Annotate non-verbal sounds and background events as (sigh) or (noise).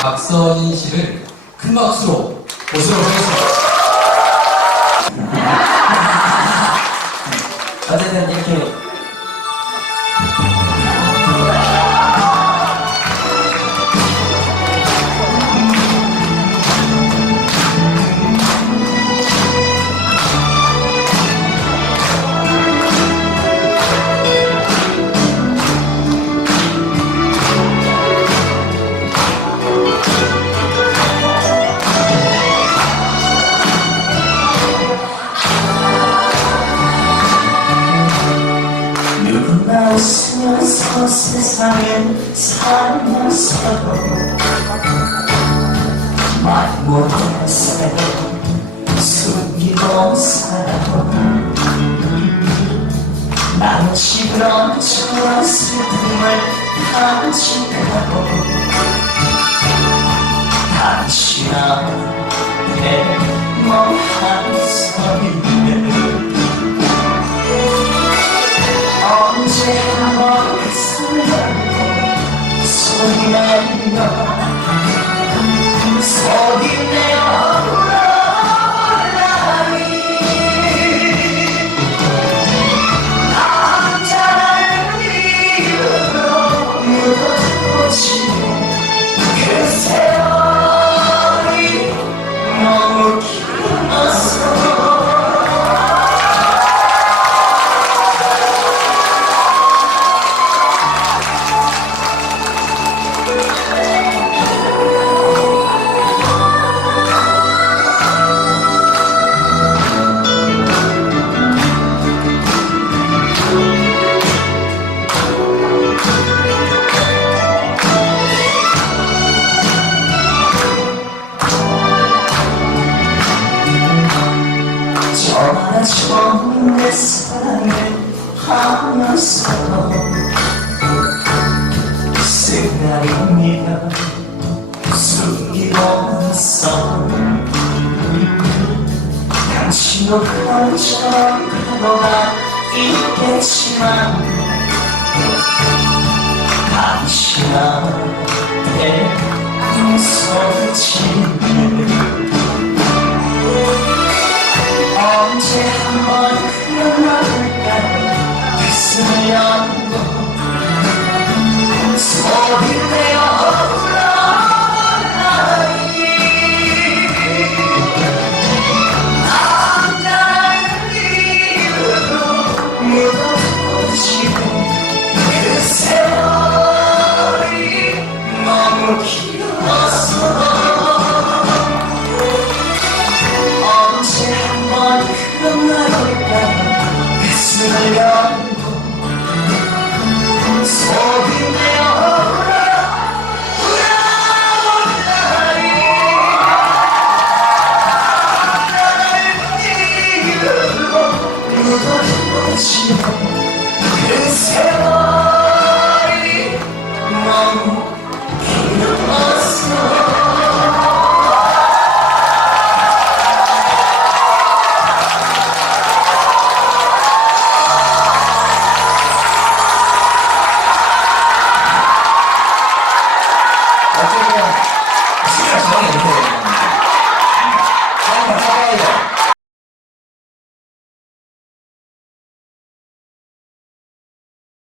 박선희 씨를 큰 박수로 모시도록 하겠습니다. (laughs) 어쨌든 이렇게 웃으면서 세상을 살면서도 말 못했어요 숨기고 살아도 나는 시끄러운 저 슬픔을 간직하고 당신한 처음 내 사랑을 하면서도 생각입니다. 있어 당신도 그런 척 하고가 있겠지만 당신한테 웃어지